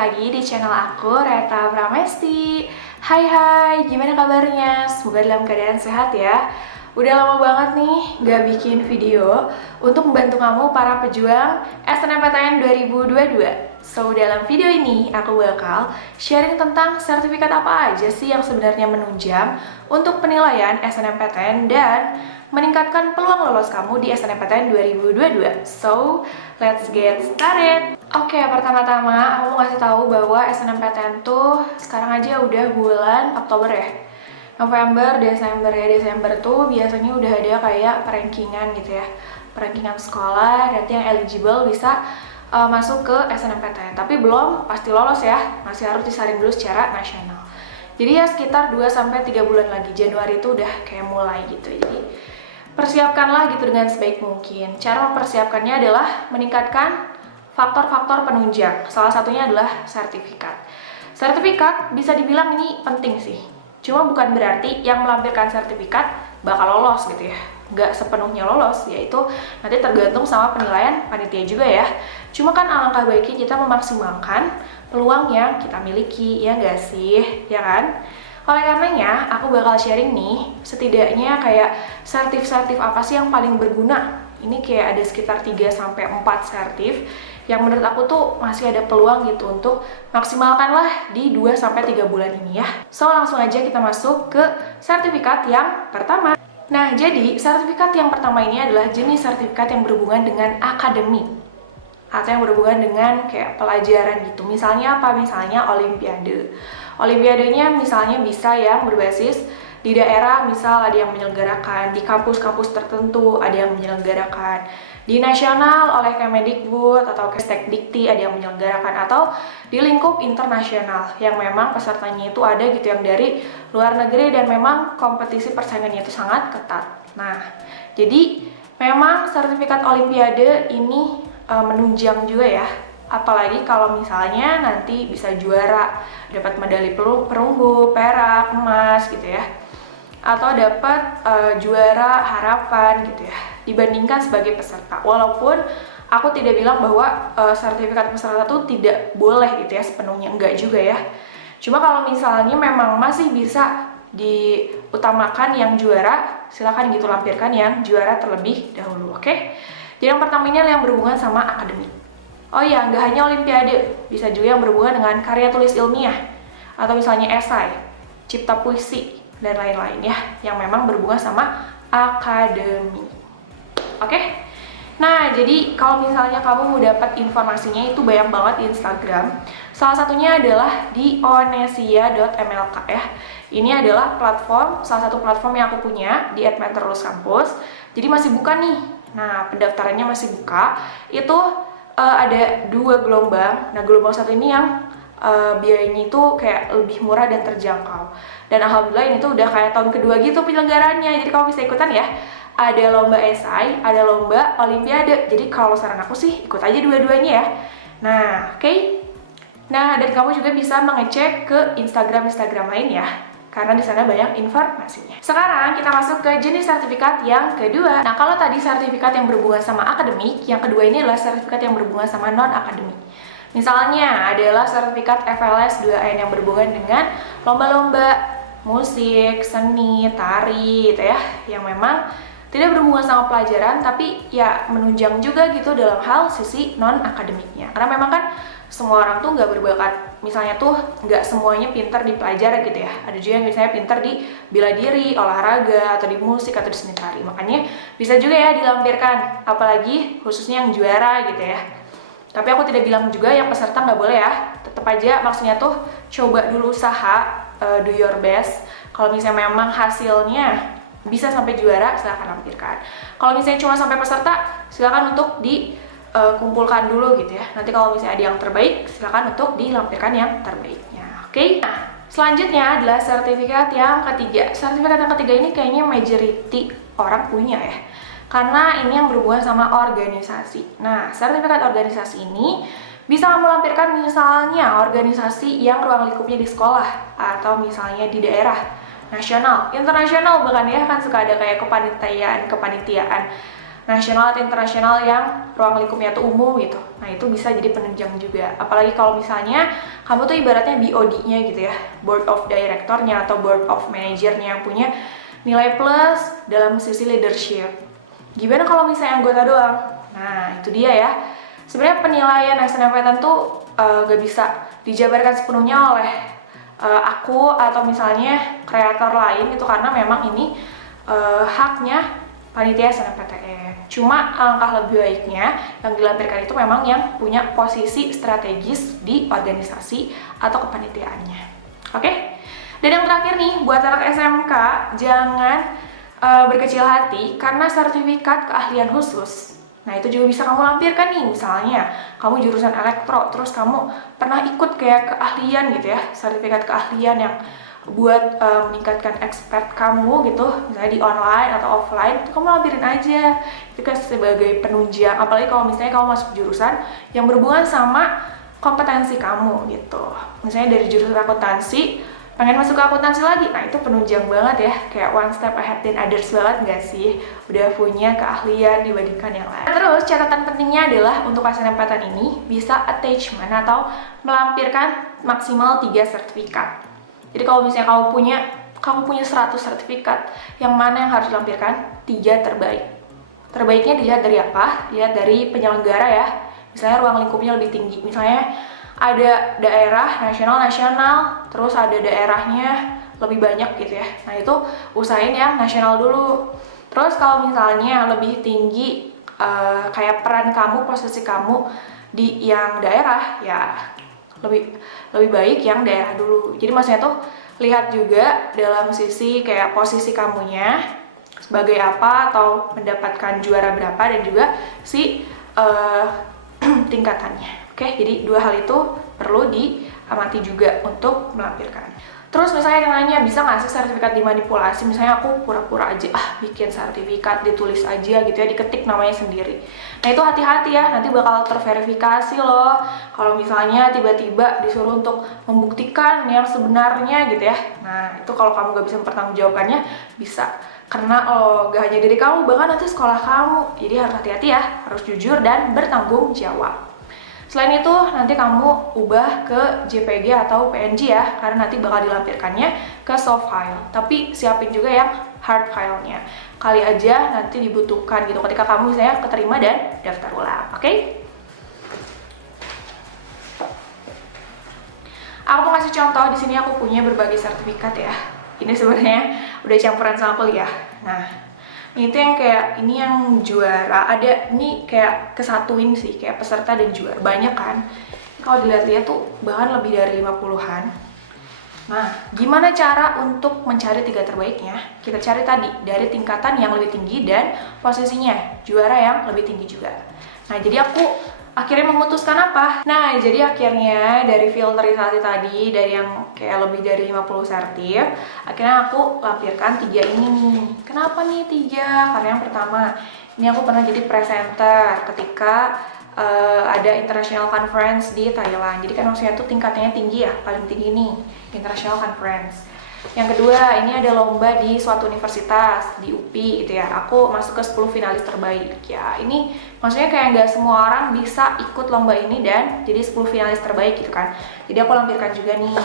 lagi di channel aku, Reta Pramesti. Hai, gimana kabarnya? Semoga dalam keadaan sehat ya. Udah lama banget nih gak bikin video untuk membantu kamu para pejuang SNMPTN 2022. So, dalam video ini aku bakal sharing tentang sertifikat apa aja sih yang sebenarnya menunjang untuk penilaian SNMPTN dan meningkatkan peluang lolos kamu di SNMPTN 2022. So, let's get started. Oke, pertama-tama aku mau kasih tahu bahwa SNMPTN tuh sekarang aja udah bulan Oktober ya. November, Desember tuh biasanya udah ada kayak perankingan gitu ya. Perankingan sekolah, nanti yang eligible bisa masuk ke SNMPTN. Tapi belum pasti lolos ya, masih harus disaring dulu secara nasional. Jadi ya sekitar 2-3 bulan lagi, Januari itu udah kayak mulai gitu. Jadi persiapkanlah gitu dengan sebaik mungkin. Cara mempersiapkannya adalah meningkatkan faktor-faktor penunjang. Salah satunya adalah sertifikat. Sertifikat bisa dibilang ini penting sih. Cuma bukan berarti yang melampirkan sertifikat bakal lolos gitu ya. Nggak sepenuhnya lolos, yaitu nanti tergantung sama penilaian panitia juga ya. Cuma kan alangkah baiknya kita memaksimalkan peluang yang kita miliki, ya nggak sih? Ya kan? Oleh karenanya, aku bakal sharing nih, setidaknya kayak sertif-sertif apa sih yang paling berguna. Ini kayak ada sekitar 3-4 sertif yang menurut aku tuh masih ada peluang gitu untuk maksimalkanlah di 2-3 bulan ini ya. So, langsung aja kita masuk ke sertifikat yang pertama. Nah, jadi sertifikat yang pertama ini adalah jenis sertifikat yang berhubungan dengan akademik atau yang berhubungan dengan kayak pelajaran gitu. Misalnya apa? Misalnya olimpiade. Olimpiadenya misalnya bisa yang berbasis di daerah, misal ada yang menyelenggarakan, di kampus-kampus tertentu ada yang menyelenggarakan, di nasional oleh Kemendikbud atau Kestekdikti ada yang menyelenggarakan, atau di lingkup internasional yang memang pesertanya itu ada gitu yang dari luar negeri dan memang kompetisi persaingannya itu sangat ketat. Nah, jadi memang sertifikat olimpiade ini menunjang juga ya. Apalagi kalau misalnya nanti bisa juara, dapat medali perunggu, perak, emas gitu ya, atau dapat juara harapan gitu ya, dibandingkan sebagai peserta. Walaupun aku tidak bilang bahwa sertifikat peserta tuh tidak boleh gitu ya sepenuhnya, enggak juga ya. Cuma kalau misalnya memang masih bisa diutamakan yang juara, silakan gitu lampirkan yang juara terlebih dahulu, oke? Jadi yang pertama ini adalah yang berhubungan sama akademik. Oh iya, nggak hanya olimpiade, bisa juga yang berhubungan dengan karya tulis ilmiah, atau misalnya esai, cipta puisi, dan lain-lain ya, yang memang berhubungan sama akademi. Oke? Nah, jadi kalau misalnya kamu mau dapat informasinya itu banyak banget di Instagram. Salah satunya adalah di onesia.mlk ya. Ini adalah platform, salah satu platform yang aku punya di @mentorluskampus. Jadi masih buka nih. Nah, pendaftarannya masih buka. Itu ada 2 gelombang. Nah, gelombang satu ini yang biayanya itu kayak lebih murah dan terjangkau. Dan alhamdulillah ini tuh udah kayak tahun kedua gitu penyelenggarannya. Jadi kamu bisa ikutan ya. Ada lomba esai, ada lomba olimpiade. Jadi kalau saran aku sih ikut aja dua-duanya ya. Nah, oke. Nah, dan kamu juga bisa mengecek ke Instagram lain ya, karena di sana banyak informasinya. Sekarang kita masuk ke jenis sertifikat yang kedua. Nah, kalau tadi sertifikat yang berhubungan sama akademik, yang kedua ini adalah sertifikat yang berhubungan sama non-akademik. Misalnya adalah sertifikat FLS 2N yang berhubungan dengan lomba-lomba musik, seni, tari gitu ya, yang memang tidak berhubungan sama pelajaran tapi ya menunjang juga gitu dalam hal sisi non-akademiknya. Karena memang kan semua orang tuh nggak berbakat, misalnya tuh nggak semuanya pintar di pelajaran gitu ya. Ada juga yang misalnya pintar di bela diri, olahraga, atau di musik, atau di seni tari. Makanya bisa juga ya dilampirkan, apalagi khususnya yang juara gitu ya. Tapi aku tidak bilang juga yang peserta nggak boleh ya. Tetap aja maksudnya tuh coba dulu usaha, do your best. Kalau misalnya memang hasilnya bisa sampai juara, silahkan lampirkan. Kalau misalnya cuma sampai peserta, silakan untuk kumpulkan dulu gitu ya. Nanti kalau misalnya ada yang terbaik, silakan untuk dilampirkan yang terbaiknya. Oke? Nah, selanjutnya adalah sertifikat yang ketiga. Sertifikat yang ketiga ini kayaknya majority orang punya ya. Karena ini yang berhubungan sama organisasi. Nah, sertifikat organisasi ini bisa kamu lampirkan misalnya organisasi yang ruang lingkupnya di sekolah, atau misalnya di daerah, nasional, internasional bahkan ya, kan suka ada kayak kepanitiaan. nasional atau internasional yang ruang lingkupnya tuh umum gitu. Nah itu bisa jadi penunjang juga. Apalagi kalau misalnya kamu tuh ibaratnya BOD-nya gitu ya, Board of Director-nya atau Board of Manager-nya yang punya nilai plus dalam sisi leadership. Gimana kalau misalnya anggota doang? Nah itu dia ya. Sebenarnya penilaian SNMPTN tuh gak bisa dijabarkan sepenuhnya oleh aku atau misalnya kreator lain gitu, karena memang ini haknya panitia SNMPTN. Cuma alangkah lebih baiknya yang dilampirkan itu memang yang punya posisi strategis di organisasi atau kepanitiaannya. Oke? Dan yang terakhir nih, buat anak SMK, jangan berkecil hati karena sertifikat keahlian khusus. Nah itu juga bisa kamu lampirkan nih, misalnya kamu jurusan elektro, terus kamu pernah ikut kayak keahlian gitu ya, sertifikat keahlian yang buat meningkatkan expert kamu gitu, misalnya di online atau offline, itu kamu lampirin aja, itu kan sebagai penunjang. Apalagi kalau misalnya kamu masuk jurusan yang berhubungan sama kompetensi kamu gitu, misalnya dari jurusan akuntansi pengen masuk ke akuntansi lagi, nah itu penunjang banget ya, kayak one step ahead than others banget gak sih, udah punya keahlian dibandingkan yang lain. Terus catatan pentingnya adalah untuk SNMPTN ini bisa attachment atau melampirkan maksimal 3 sertifikat. Jadi kalau misalnya kamu punya 100 sertifikat, yang mana yang harus dilampirkan? 3 terbaik. Terbaiknya dilihat dari apa? Dilihat dari penyelenggara ya, misalnya ruang lingkupnya lebih tinggi, misalnya ada daerah nasional, terus ada daerahnya lebih banyak gitu ya. Nah itu usahain yang nasional dulu. Terus kalau misalnya lebih tinggi kayak peran kamu, posisi kamu di yang daerah, ya lebih baik yang daerah dulu. Jadi maksudnya tuh lihat juga dalam sisi kayak posisi kamunya sebagai apa atau mendapatkan juara berapa, dan juga si tingkatannya. Oke, jadi 2 hal itu perlu diamati juga untuk melampirkan. Terus misalnya yang nanya, bisa nggak sih sertifikat dimanipulasi? Misalnya aku pura-pura aja, bikin sertifikat, ditulis aja gitu ya, diketik namanya sendiri. Nah itu hati-hati ya, nanti bakal terverifikasi loh. Kalau misalnya tiba-tiba disuruh untuk membuktikan yang sebenarnya gitu ya. Nah itu kalau kamu nggak bisa mempertanggungjawabkannya, bisa karena gak hanya dari kamu, bahkan nanti sekolah kamu. Jadi harus hati-hati ya, harus jujur dan bertanggung jawab. Selain itu, nanti kamu ubah ke JPG atau PNG ya, karena nanti bakal dilampirkannya ke soft file. Tapi siapin juga yang hard file-nya. Kali aja nanti dibutuhkan gitu ketika kamu misalnya keterima dan daftar ulang, oke? Aku mau kasih contoh, di sini aku punya berbagai sertifikat ya. Ini sebenarnya udah campuran sama kuliah. Nah, itu yang kayak ini yang juara, ada ini kayak kesatuin sih, kayak peserta dan juara banyak kan. Kalau dilihat-lihat tuh bahkan lebih dari 50-an. Nah, gimana cara untuk mencari 3 terbaiknya? Kita cari tadi dari tingkatan yang lebih tinggi dan posisinya juara yang lebih tinggi juga. Nah, jadi aku akhirnya memutuskan apa? Nah, jadi akhirnya dari filterisasi tadi, dari yang kayak lebih dari 50 sertif, akhirnya aku lampirkan 3 ini nih. Kenapa nih 3? Karena yang pertama, ini aku pernah jadi presenter ketika ada international conference di Thailand. Jadi kan maksudnya tuh tingkatnya tinggi ya, paling tinggi nih, international conference. Yang kedua, ini ada lomba di suatu universitas, di UPI gitu ya. Aku masuk ke 10 finalis terbaik. Ya, ini maksudnya kayak nggak semua orang bisa ikut lomba ini dan jadi 10 finalis terbaik gitu kan. Jadi aku lampirkan juga nih.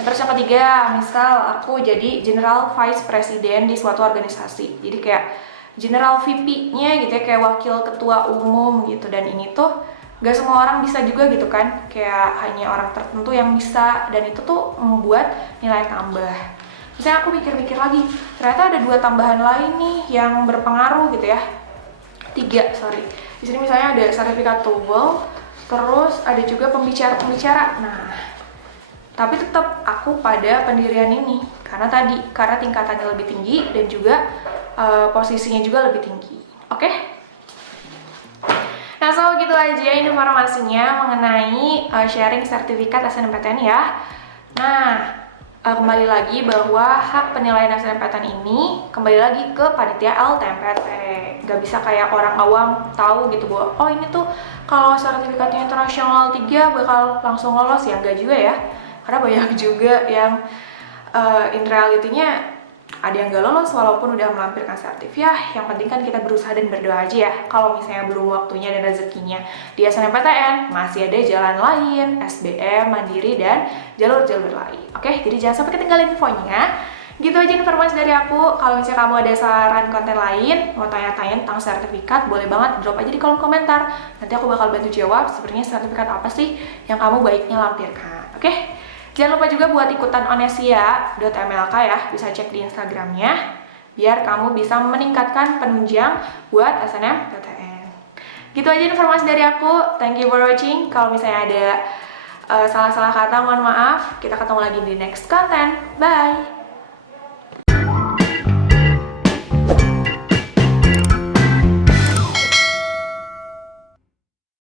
Terus yang ketiga, misal aku jadi General Vice President di suatu organisasi. Jadi kayak General VP-nya gitu ya, kayak wakil ketua umum gitu. Dan ini tuh gak semua orang bisa juga gitu kan, kayak hanya orang tertentu yang bisa, dan itu tuh membuat nilai tambah. Misalnya aku pikir-pikir lagi, ternyata ada 2 tambahan lain nih yang berpengaruh gitu ya. 3, sorry. Di sini misalnya ada sertifikat TOEFL, terus ada juga pembicara-pembicara. Nah, tapi tetap aku pada pendirian ini karena tingkatannya lebih tinggi dan juga posisinya juga lebih tinggi. Oke? Nah, so gitu aja informasinya mengenai sharing sertifikat SNMPTN ya. Nah, kembali lagi bahwa hak penilaian SNMPTN ini kembali lagi ke panitia LTMPT. Gak bisa kayak orang awam tahu gitu bahwa oh ini tuh kalau sertifikatnya internasional 3 bakal langsung lolos, ya enggak juga ya. Karena banyak juga yang in reality-nya ada yang gak lolos walaupun udah melampirkan sertif. Ya, yang penting kan kita berusaha dan berdoa aja ya. Kalau misalnya belum waktunya dan rezekinya di SNMPTN, masih ada jalan lain, SBM, Mandiri, dan jalur-jalur lain. Oke, jadi jangan sampai ketinggalan infonya. Gitu aja informasi dari aku. Kalau misalnya kamu ada saran konten lain, mau tanya-tanya tentang sertifikat, boleh banget drop aja di kolom komentar. Nanti aku bakal bantu jawab sebenarnya sertifikat apa sih yang kamu baiknya lampirkan. Oke? Jangan lupa juga buat ikutan onesia.mlk ya, bisa cek di Instagramnya, biar kamu bisa meningkatkan penunjang buat SNMPTN. Gitu aja informasi dari aku. Thank you for watching. Kalau misalnya ada salah-salah kata, mohon maaf. Kita ketemu lagi di next content. Bye!